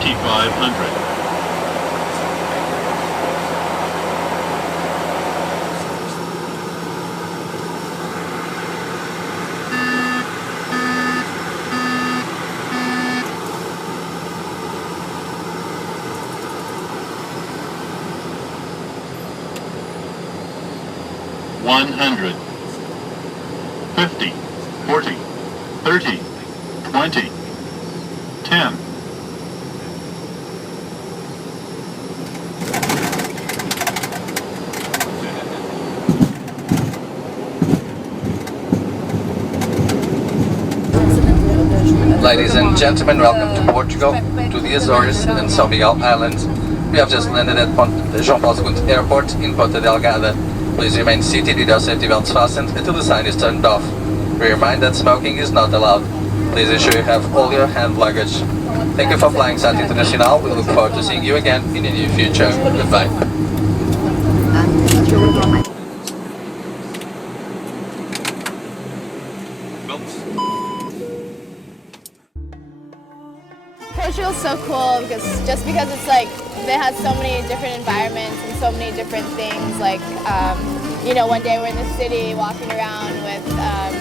2,500. One hundred, 50, 40, 30, 20, 10. Ladies and gentlemen, welcome to Portugal, to the Azores and São Miguel Islands. We have just landed at João Paulo II Airport in Ponta Delgada. Please remain seated with your safety belts fastened until the sign is turned off. We remind that smoking is not allowed. Please ensure you have all your hand luggage. Thank you for flying SAT International. We look forward to seeing you again in the near future. Goodbye. Portugal's so cool because it's like it has so many different environments and so many different things. Like you know, one day we're in the city walking around with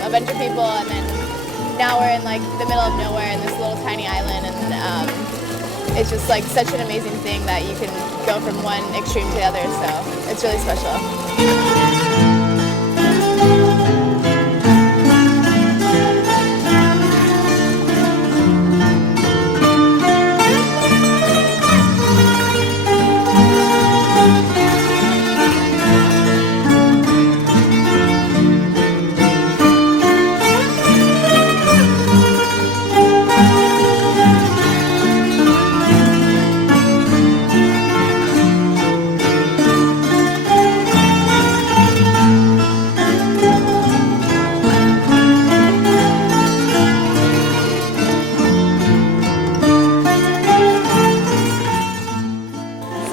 a bunch of people, and then now we're in like the middle of nowhere in this little tiny island, and it's just like such an amazing thing that you can go from one extreme to the other. So it's really special.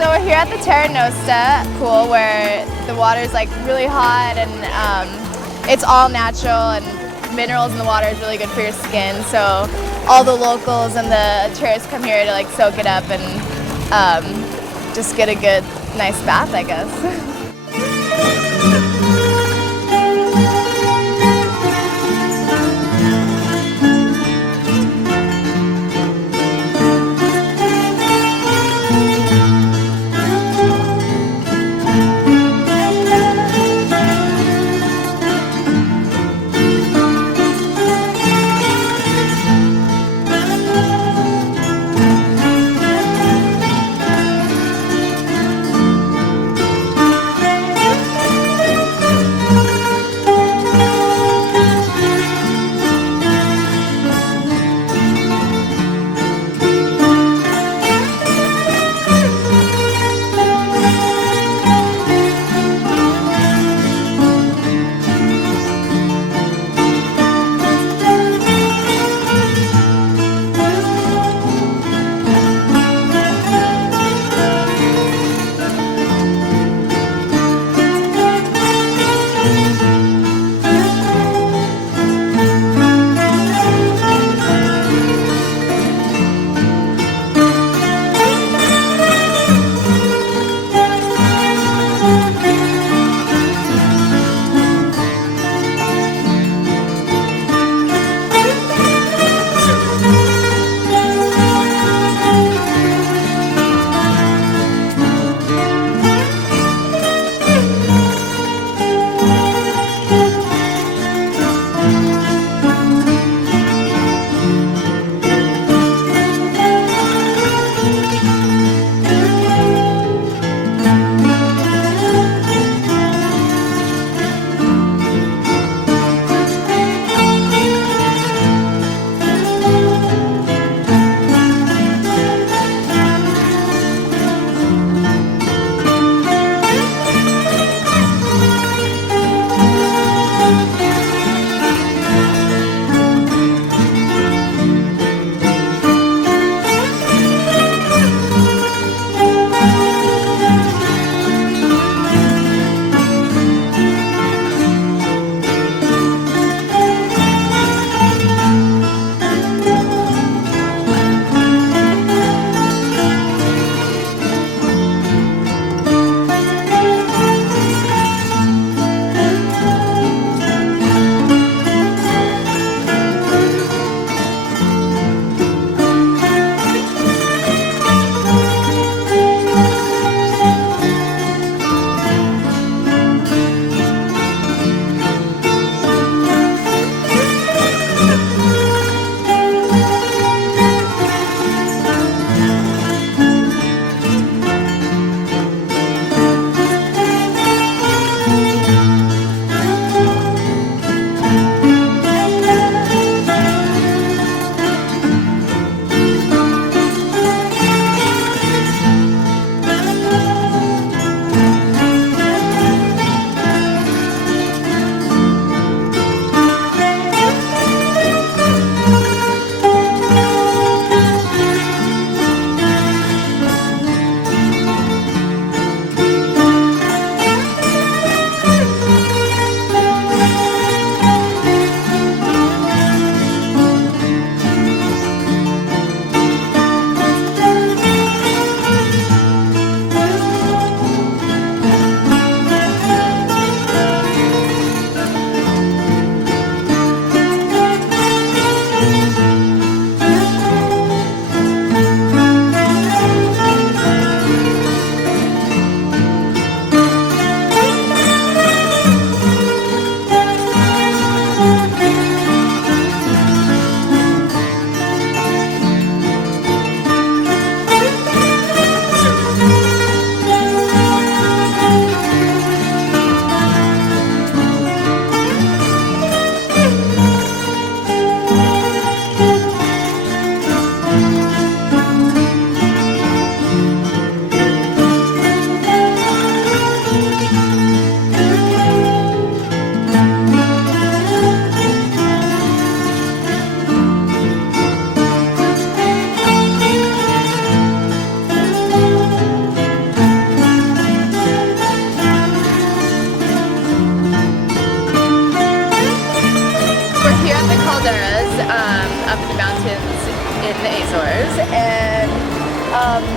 We're here at the Terra Nostra pool where the water is like really hot and it's all natural, and minerals in the water is really good for your skin. So all the locals and the tourists come here to like soak it up and just get a good, nice bath, I guess.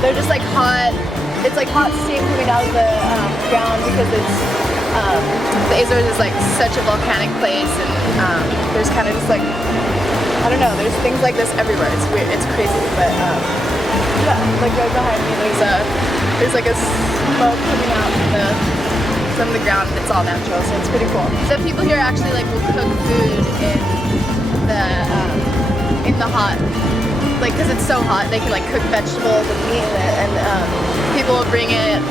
they're just like hot. It's like hot steam coming out of the ground because it's the Azores is like such a volcanic place, and there's kind of just like, I don't know, there's things like this everywhere. It's weird, it's crazy, but yeah, like right behind me there's like a smoke coming out from the ground, and it's all natural, so it's pretty cool. The people here actually like will cook food in the hot, like, because it's so hot, they can like cook vegetables and meat in it, and people will bring it,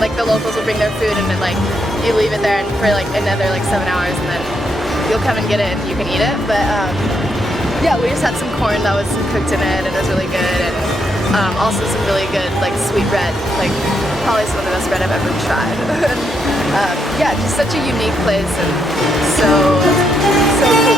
like the locals will bring their food, and then like you leave it there and for like another like 7 hours, and then you'll come and get it and you can eat it. But yeah, we just had some corn that was cooked in it, and it was really good, and also some really good like sweet bread, like probably some of the best bread I've ever tried. Yeah, just such a unique place, and so cool to be.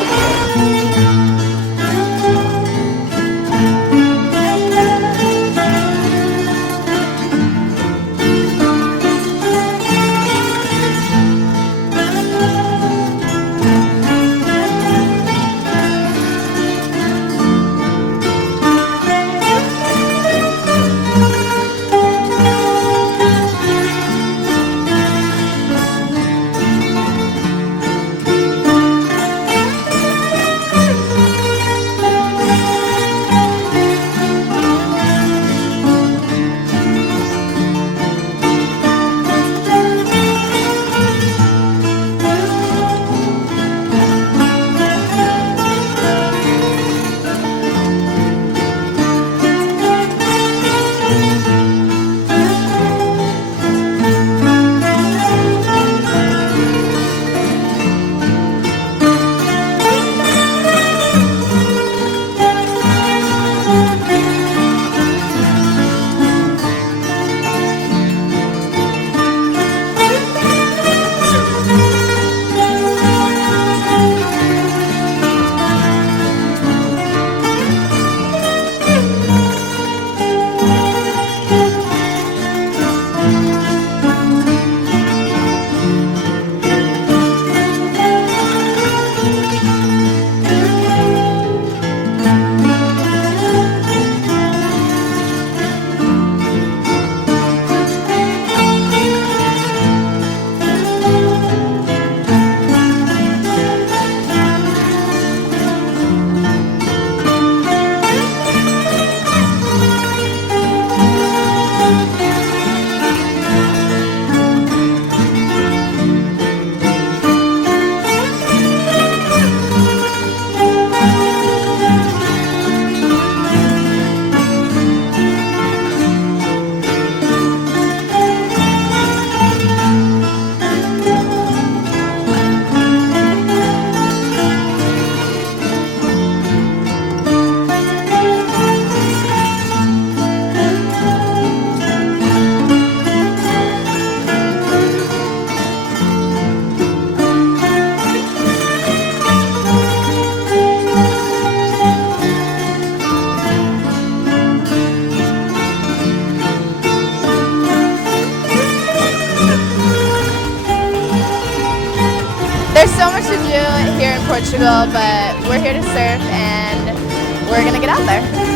There's so much to do here in Portugal, but we're here to surf and we're gonna get out there.